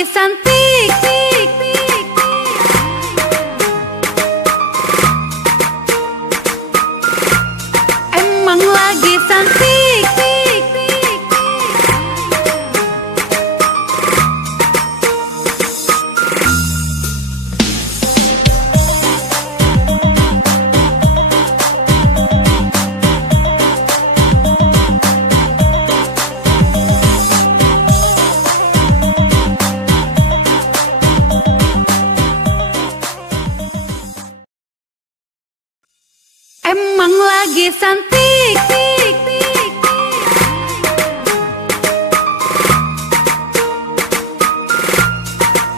lagi cantik, emang lagi cantik. Emang lagi cantik,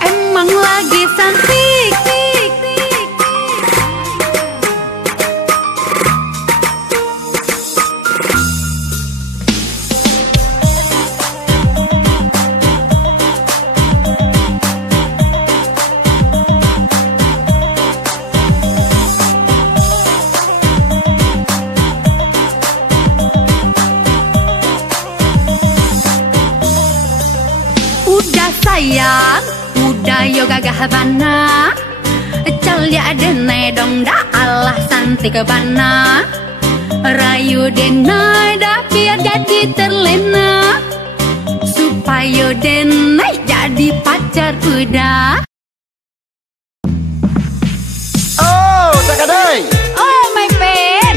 emang lagi cantik. Sayang, udah yoga gahbana, calya denai dong da Allah cantik bana, rayu denai da biar jadi terlena, supaya denai jadi pacar udah. Oh, takadai. Oh, my pen.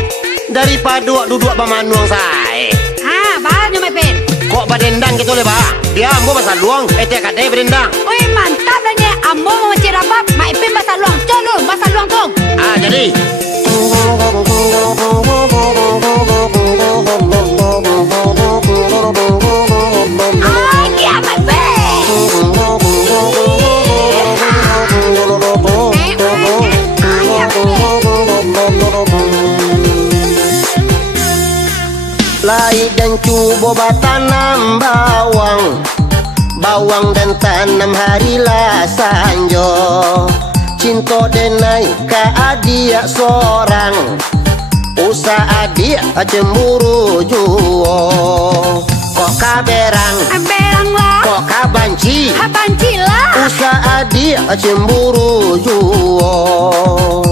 Daripada duduk bamanuang saya. Ah, banyak my pen. Kok badendang gitu le ba? Dia ambo bahasa luang, kadai badendang. Wih, mantap nanya. Ambo mau cerabap, my pen bahasa luang. Colong bahasa luang kong. Ah, jadi. Ah, kia my pen. Lai dan cuba tanam bawang, bawang dan tanam harilah sanjo. Cinta denai ka adia sorang, usah adia cemburu juo. Kok kaberang, Berang lah. kok kabanci, Abanci lah. usah adia cemburu juo.